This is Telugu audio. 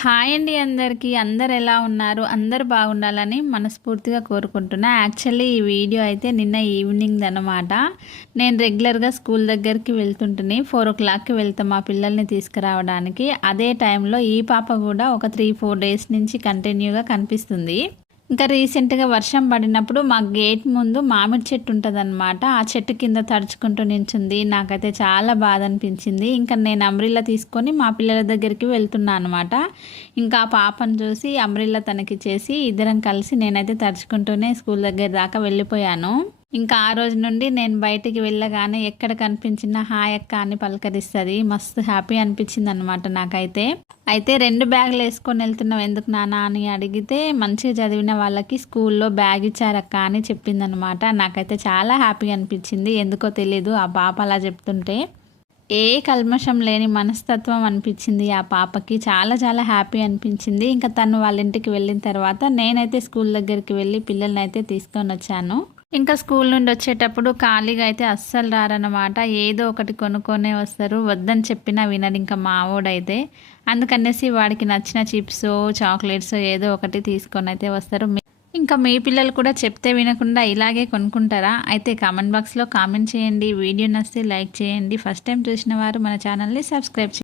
హాయ్ అండి అందరికీ. అందరు ఎలా ఉన్నారు? అందరూ బాగుండాలని మనస్ఫూర్తిగా కోరుకుంటున్నా. యాక్చువల్లీ ఈ వీడియో అయితే నిన్న ఈవినింగ్ అనమాట. నేను రెగ్యులర్గా స్కూల్ దగ్గరికి వెళ్తుంటుని 4:00కి వెళ్తాం మా పిల్లల్ని తీసుకురావడానికి. అదే టైంలో ఈ పాప కూడా ఒక 3-4 డేస్ నుంచి కంటిన్యూగా కనిపిస్తుంది. ఇంకా రీసెంట్గా వర్షం పడినప్పుడు మా గేట్ ముందు మామిడి చెట్టు ఉంటుందన్నమాట. ఆ చెట్టు కింద తడుచుకుంటూ నించుంది. నాకైతే చాలా బాధ అనిపించింది. ఇంకా నేను అంబ్రిల్లా తీసుకొని మా పిల్లల దగ్గరికి వెళ్తున్నా అనమాట. ఇంకా ఆ పాపను చూసి అంబ్రిల్లా తనకిచ్చేసి ఇద్దరం కలిసి నేనైతే తడుచుకుంటూనే స్కూల్ దగ్గర దాకా వెళ్ళిపోయాను. ఇంకా ఆ రోజు నుండి నేను బయటికి వెళ్ళగానే ఎక్కడ కనిపించినా హాయ్ అక్క అని పలకరిస్తుంది. మస్తు హ్యాపీ అనిపించింది అనమాట నాకైతే. అయితే 2 బ్యాగులు వేసుకొని వెళ్తున్నావు ఎందుకు నాన్న అని అడిగితే మంచిగా చదివిన వాళ్ళకి స్కూల్లో బ్యాగ్ ఇచ్చారక్క అని చెప్పిందనమాట. నాకైతే చాలా హ్యాపీ అనిపించింది. ఎందుకో తెలీదు ఆ పాప అలా చెప్తుంటే ఏ కల్మషం లేని మనస్తత్వం అనిపించింది ఆ పాపకి. చాలా చాలా హ్యాపీ అనిపించింది. ఇంకా తను వాళ్ళ ఇంటికి వెళ్ళిన తర్వాత నేనైతే స్కూల్ దగ్గరికి వెళ్ళి పిల్లల్ని అయితే తీసుకొని వచ్చాను. ఇంకా స్కూల్ నుండి వచ్చేటప్పుడు ఖాళీగా అయితే అస్సలు రారన్నమాట. ఏదో ఒకటి కొనుక్కొనే వస్తారు. వద్దని చెప్పినా వినరు ఇంకా మావోడైతే. అందుకనేసి వాడికి నచ్చిన చిప్స్ చాక్లెట్స్ ఏదో ఒకటి తీసుకొని అయితే వస్తారు. ఇంకా మీ పిల్లలు కూడా చెప్తే వినకుండా ఇలాగే కొనుక్కుంటారా? అయితే కామెంట్ బాక్స్లో కామెంట్ చేయండి. వీడియో నచ్చితే లైక్ చేయండి. ఫస్ట్ టైం చూసిన వారు మన ఛానల్ని సబ్స్క్రైబ్ చేయండి.